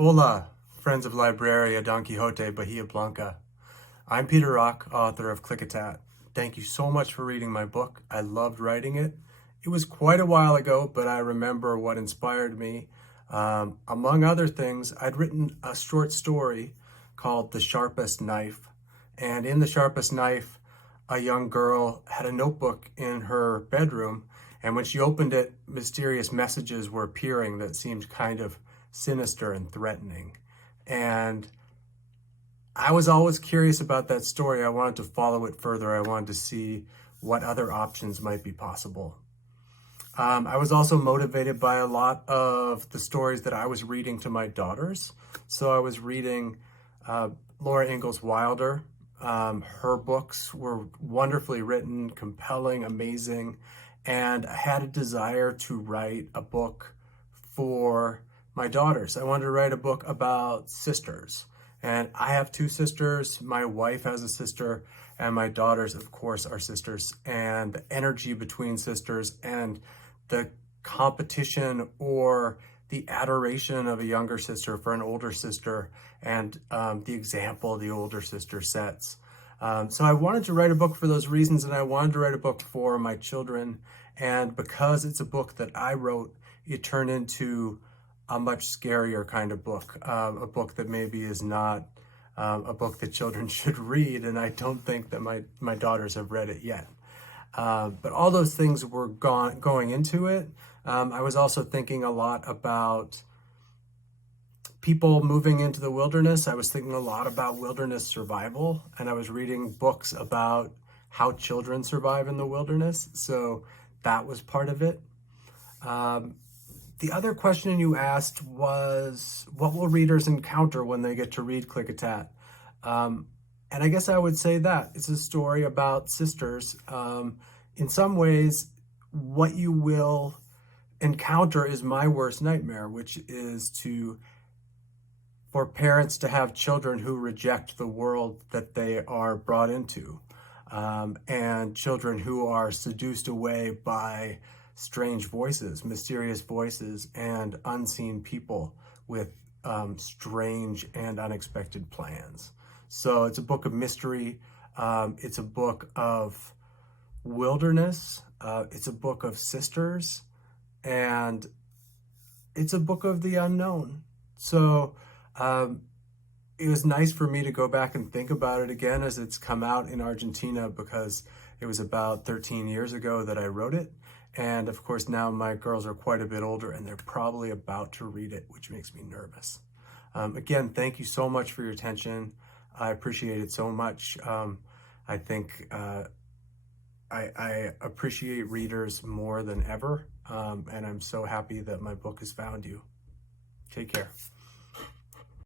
Hola, friends of Libraria Don Quijote Bahía Blanca. I'm Peter Rock, author of Klickitat. Thank you so much for reading my book. I loved writing it. It was quite a while ago, but I remember what inspired me. Among other things, I'd written a short story called The Sharpest Knife. And in The Sharpest Knife, a young girl had a notebook in her bedroom, and when she opened it, mysterious messages were appearing that seemed kind of sinister and threatening. And I was always curious about that story. I wanted to follow it further. I wanted to see what other options might be possible. I was also motivated by a lot of the stories that I was reading to my daughters. So I was reading Laura Ingalls Wilder. Her books were wonderfully written, compelling, amazing, and I had a desire to write a book for my daughters. I wanted to write a book about sisters. And I have two sisters. My wife has a sister, and my daughters, of course, are sisters. And the energy between sisters and the competition or the adoration of a younger sister for an older sister and the example the older sister sets. So I wanted to write a book for those reasons, and I wanted to write a book for my children. And because it's a book that I wrote, it turned into a much scarier kind of book, a book that maybe is not a book that children should read, and I don't think that my daughters have read it yet. But all those things were going into it. I was also thinking a lot about people moving into the wilderness. I was thinking a lot about wilderness survival, and I was reading books about how children survive in the wilderness. So that was part of it. The other question you asked was, what will readers encounter when they get to read Klickitat? And I guess I would say that it's a story about sisters. In some ways, what you will encounter is my worst nightmare, which is for parents to have children who reject the world that they are brought into, and children who are seduced away by strange voices, mysterious voices, and unseen people with strange and unexpected plans. So it's a book of mystery. It's a book of wilderness. It's a book of sisters, and it's a book of the unknown. So it was nice for me to go back and think about it again as it's come out in Argentina, because it was about 13 years ago that I wrote it. And of course, now my girls are quite a bit older and they're probably about to read it, which makes me nervous. Again, thank you so much for your attention. I appreciate it so much. I think I appreciate readers more than ever. And I'm so happy that my book has found you. Take care.